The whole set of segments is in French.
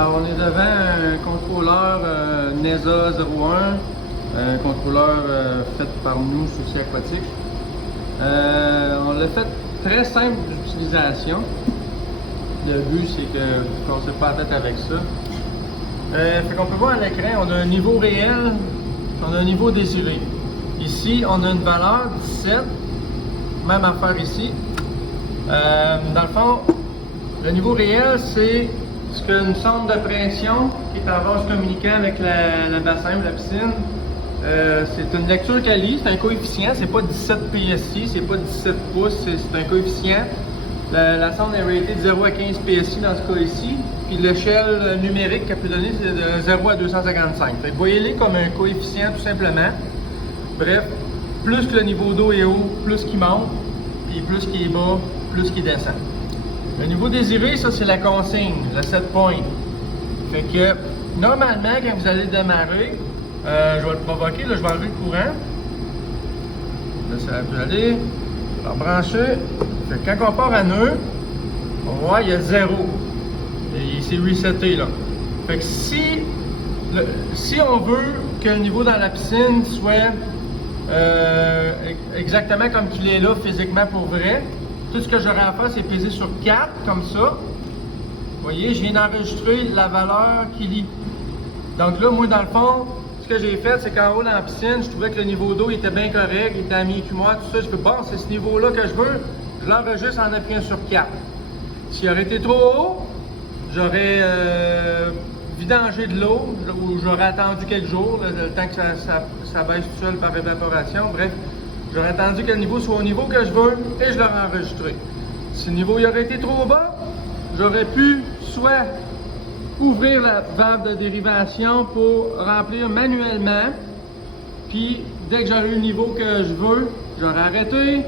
Alors, on est devant un contrôleur NESA 01, un contrôleur fait par nous, Souci Aquatique. On l'a fait très simple d'utilisation. Le but, c'est qu'on ne se pas la tête avec ça. Fait qu'on peut voir à l'écran, on a un niveau réel, on a un niveau désiré. Ici, on a une valeur 17, même affaire ici. Dans le fond, le niveau réel, c'est ce qu'une sonde de pression qui est en vase communicant avec le bassin ou la piscine. C'est une lecture quali, c'est un coefficient, c'est pas 17 PSI, c'est pas 17 pouces, c'est un coefficient. La sonde est ratée de 0 à 15 PSI dans ce cas ici, puis l'échelle numérique qu'elle peut donner, c'est de 0 à 255. Fait que voyez-les comme un coefficient tout simplement. Bref, plus que le niveau d'eau est haut, plus qu'il monte, puis plus qu'il est bas, plus qu'il descend. Le niveau désiré, ça c'est la consigne, le set point. Fait que, normalement, quand vous allez démarrer, je vais le provoquer, là, je vais enlever le courant. Là, ça peut aller. Je vais rebrancher. Fait que quand on part à nœud, on va voir, il y a 0. Et il s'est reseté, là. Fait que si on veut que le niveau dans la piscine soit exactement comme qu'il est là physiquement pour vrai, tout ce que j'aurais à faire, c'est peser sur 4, comme ça. Vous voyez, je viens d'enregistrer la valeur qui lit. Donc là, moi, dans le fond, ce que j'ai fait, c'est qu'en haut dans la piscine, je trouvais que le niveau d'eau était bien correct, il était à mi-écumoire, tout ça. Je fais, bon, c'est ce niveau-là que je veux, je l'enregistre en appuyant sur 4. S'il aurait été trop haut, j'aurais vidangé de l'eau, ou j'aurais attendu quelques jours, le temps que ça baisse tout seul par évaporation. Bref, j'aurais attendu que le niveau soit au niveau que je veux et je l'aurais enregistré. Si le niveau il aurait été trop bas, j'aurais pu soit ouvrir la valve de dérivation pour remplir manuellement, puis dès que j'aurais eu le niveau que je veux, j'aurais arrêté,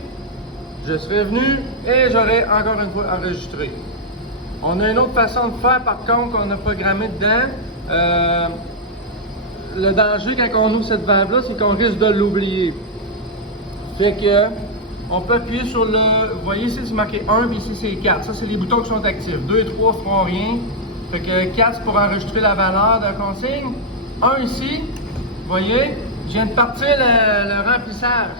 je serais venu et j'aurais encore une fois enregistré. On a une autre façon de faire par contre qu'on a programmé dedans. Le danger quand on ouvre cette valve-là, c'est qu'on risque de l'oublier. Fait que on peut appuyer sur le. Vous voyez ici c'est marqué 1 et ici c'est 4. Ça c'est les boutons qui sont actifs. 2 et 3 ne feront rien. Fait que 4 c'est pour enregistrer la valeur de la consigne. 1 ici, vous voyez, je viens de partir le remplissage.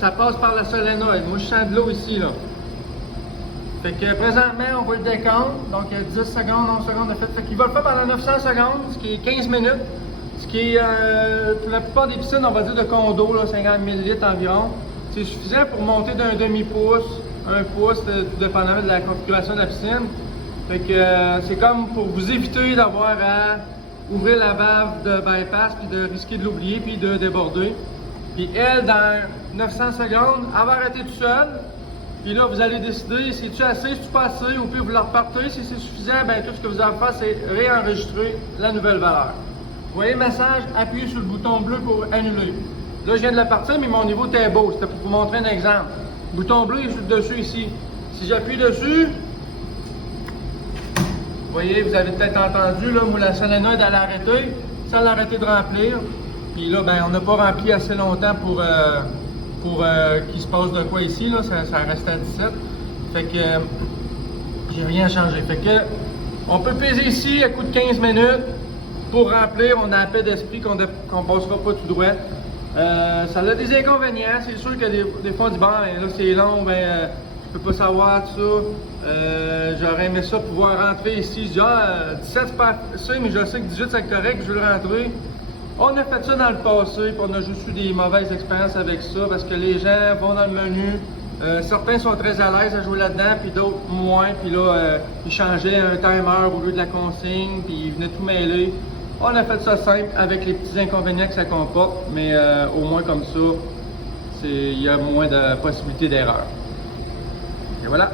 Ça passe par la solénoïde. Moi je sens de l'eau ici là. Fait que présentement on voit le décompte. Donc il y a 10 secondes, 11 secondes de fait. Fait qu'il va le faire pendant 900 secondes, ce qui est 15 minutes. Ce qui est, pour la plupart des piscines, on va dire de condo, là, 50 000 litres environ, c'est suffisant pour monter d'un demi-pouce, 1 pouce, dépendamment de la configuration de la piscine. Fait que c'est comme pour vous éviter d'avoir à ouvrir la valve de bypass, puis de risquer de l'oublier, puis de déborder. Puis elle, dans 900 secondes, elle va arrêter tout seul. Puis là, vous allez décider, c'est-tu assez, c'est-tu pas assez, ou puis vous la repartez. Si c'est suffisant, bien tout ce que vous avez à faire, c'est réenregistrer la nouvelle valeur. Vous voyez le message, appuyez sur le bouton bleu pour annuler. Là, je viens de la partir, mais mon niveau était beau. C'était pour vous montrer un exemple. Le bouton bleu est juste dessus ici. Si j'appuie dessus, vous voyez, vous avez peut-être entendu, là, moi, la solénoïde, elle a arrêté. Ça l'a arrêté de remplir. Puis là, ben, on n'a pas rempli assez longtemps pour qu'il se passe de quoi ici. Là, ça reste à 17. Fait que j'ai rien changé. Fait que on peut peser ici à coup de 15 minutes. Pour remplir, on a la paix d'esprit qu'on ne passera pas tout droit. Ça a des inconvénients. C'est sûr que des fois on dit bon, ben, là c'est long, ben, je peux pas savoir tout ça. J'aurais aimé ça pouvoir rentrer ici. Je dis 17 c'est pas assez, mais je sais que 18 c'est correct, je veux le rentrer. On a fait ça dans le passé, puis on a juste eu des mauvaises expériences avec ça parce que les gens vont dans le menu. Certains sont très à l'aise à jouer là-dedans, puis d'autres moins. Puis là, ils changeaient un timer au lieu de la consigne, puis ils venaient tout mêler. On a fait ça simple avec les petits inconvénients que ça comporte, mais au moins comme ça, il y a moins de possibilités d'erreur. Et voilà.